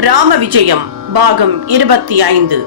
ராம விஜயம் பாகம் இருபத்தி ஐந்து.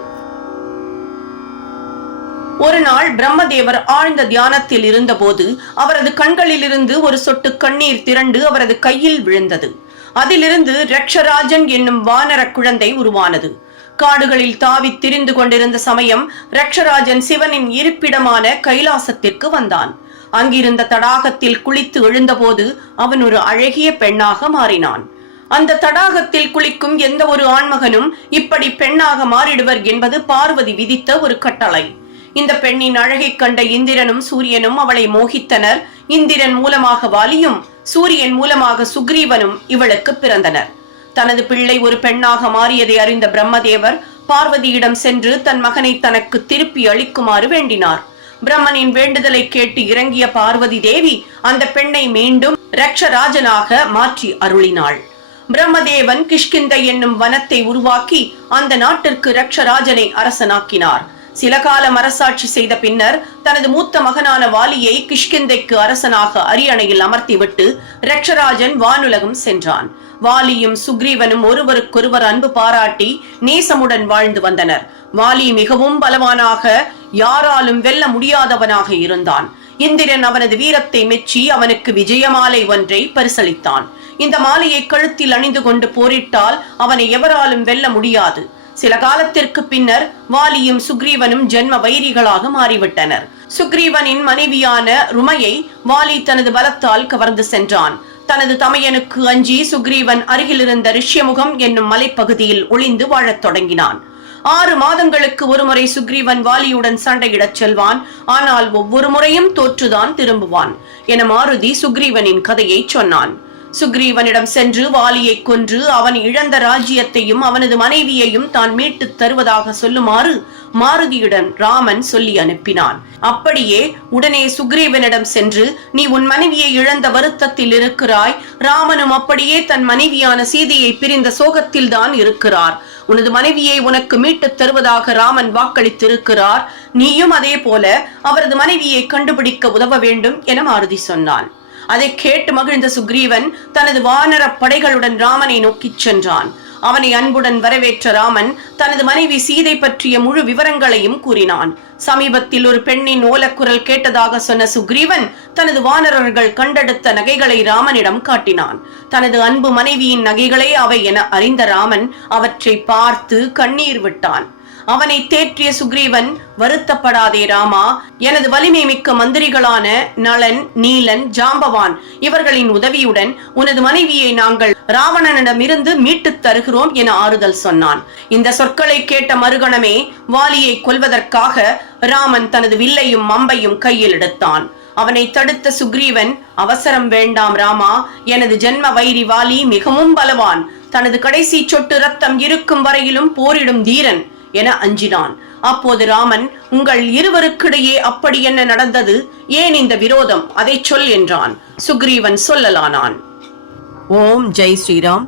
ஒரு நாள் பிரம்மதேவர் ஆழ்ந்த தியானத்தில் இருந்தபோது அவரது கண்களிலிருந்து ஒரு சொட்டு கண்ணீர் திரண்டு அவரது கையில் விழுந்தது. அதிலிருந்து ரக்ஷராஜன் என்னும் வானர குழந்தை உருவானது. காடுகளில் தாவி திரிந்து கொண்டிருந்த சமயம் ரக்ஷராஜன் சிவனின் இருப்பிடமான கைலாசத்திற்கு வந்தான். அங்கிருந்த தடாகத்தில் குளித்து எழுந்தபோது அவன் ஒரு அழகிய பெண்ணாக மாறினான். அந்த தடாகத்தில் குளிக்கும் எந்த ஒரு ஆண்மகனும் இப்படி பெண்ணாக மாறிடுவர் என்பது பார்வதி விதித்த ஒரு கட்டளை. இந்த பெண்ணின் அழகைக் கண்ட இந்திரனும் சூரியனும் அவளை மோகித்தனர். இந்திரன் மூலமாக வாலியும் சூரியன் மூலமாக சுக்ரீவனும் இவளுக்கு பிறந்தனர். தனது பிள்ளை ஒரு பெண்ணாக மாறியதை அறிந்த பிரம்மதேவர் பார்வதியிடம் சென்று தன் மகனை தனக்கு திருப்பி அளிக்குமாறு வேண்டினார். பிரம்மனின் வேண்டுதலை கேட்டு இறங்கிய பார்வதி தேவி அந்த பெண்ணை மீண்டும் ரக்ஷராஜனாக மாற்றி அருளினாள். பிரம்மதேவன் கிஷ்கிந்தை என்னும் வனத்தை உருவாக்கி அந்த நாட்டிற்கு ரக்ஷராஜனை அரசனாக்கினார். சில காலம் அரசாட்சி செய்த பின்னர் தனது மூத்த மகனான வாலியை கிஷ்கிந்தைக்கு அரசனாக அரியணையில் அமர்த்திவிட்டு ரக்ஷராஜன் வானுலகம் சென்றான். வாலியும் சுக்ரீவனும் ஒருவருக்கொருவர் அன்பு பாராட்டி நேசமுடன் வாழ்ந்து வந்தனர். வாலி மிகவும் பலவானாக யாராலும் வெல்ல முடியாதவனாக இருந்தான். இந்திரன் அவனது வீரத்தை மெச்சி அவனுக்கு விஜயமாலை ஒன்றை பரிசளித்தான். இந்த மாலையை கழுத்தில் அணிந்து கொண்டு போரிட்டால் அவனை எவராலும் வெல்ல முடியாது. சில காலத்திற்கு பின்னர் வாலியும் சுக்ரீவனும் ஜென்ம வைரிகளாக மாறிவிட்டனர். சுக்ரீவனின் மனைவியான ருமையை வாலி தனது பலத்தால் கவர்ந்து சென்றான். தனது தமையனுக்கு அஞ்சி சுக்ரீவன் அருகிலிருந்த ரிஷ்யமுகம் என்னும் மலைப்பகுதியில் ஒளிந்து வாழத் தொடங்கினான். ஆறு மாதங்களுக்கு ஒருமுறை சுக்ரீவன் வாலியுடன் சண்டையிடச் செல்வான். ஆனால் ஒவ்வொரு முறையும் தோற்றுதான் திரும்புவான். என மாருதி சுக்ரீவனின் கதையை சொன்னான். சுக்ரீவனிடம் சென்று வாலியை கொன்று அவன் இழந்த ராஜ்யத்தையும் அவனது மனைவியையும் தான் மீட்டுத் தருவதாக சொல்லுமாறு மாருதியுடன் ராமன் சொல்லி அனுப்பினான். அப்படியே உடனே சுக்ரீவனிடம் சென்று நீ உன் மனைவியை இழந்த வருத்தத்தில் இருக்கிறாய். ராமனும் அப்படியே தன் மனைவியான சீதையை பிரிந்த சோகத்தில் தான் இருக்கிறார். உனது மனைவியை உனக்கு மீட்டுத் தருவதாக ராமன் வாக்களித்திருக்கிறார். நீயும் அதே போல அவரது மனைவியை கண்டுபிடிக்க உதவ வேண்டும் என மாருதி சொன்னான். அதை கேட்டு மகிழ்ந்த சுக்ரீவன் தனது வானர படைகளுடன் ராமனை நோக்கிச் சென்றான். அவனை அன்புடன் வரவேற்ற ராமன் தனது மனைவி சீதை பற்றிய முழு விவரங்களையும் கூறினான். சமீபத்தில் ஒரு பெண்ணின் ஓலக்குரல் கேட்டதாக சொன்ன சுக்ரீவன் தனது வானரர்கள் கண்டெடுத்த நகைகளை ராமனிடம் காட்டினான். தனது அன்பு மனைவியின் நகைகளே அவை என அறிந்த ராமன் அவற்றை பார்த்து கண்ணீர் விட்டான். அவனை தேற்றிய சுக்ரீவன் வருத்தப்படாதே ராமா. எனது வலிமை மிக்க மந்திரிகளான நலன் நீலன் ஜாம்பவான் இவர்களின் உதவியுடன் உனது மனைவியை நாங்கள் ராவணனிடமிருந்து மீட்டுத் தருகிறோம் என ஆறுதல் சொன்னான். இந்த சொற்களை கேட்ட மறுகணமே வாலியை கொல்வதற்காக ராமன் தனது வில்லையும் மம்பையும் கையில் எடுத்தான். அவனை தடுத்த சுக்ரீவன் அவசரம் வேண்டாம் ராமா எனது ஜென்ம வைரி வாலி மிகவும் பலவான். தனது கடைசி சொட்டு ரத்தம் இருக்கும் வரையிலும் போரிடும் தீரன். என அஞ்சினான். அப்போது ராமன் உங்கள் இருவருக்கிடையே அப்படி என்ன நடந்தது? ஏன் இந்த விரோதம்? அதை சொல் என்றான். சுக்ரீவன் சொல்லலானான். ஓம் ஜெய் ஸ்ரீராம்.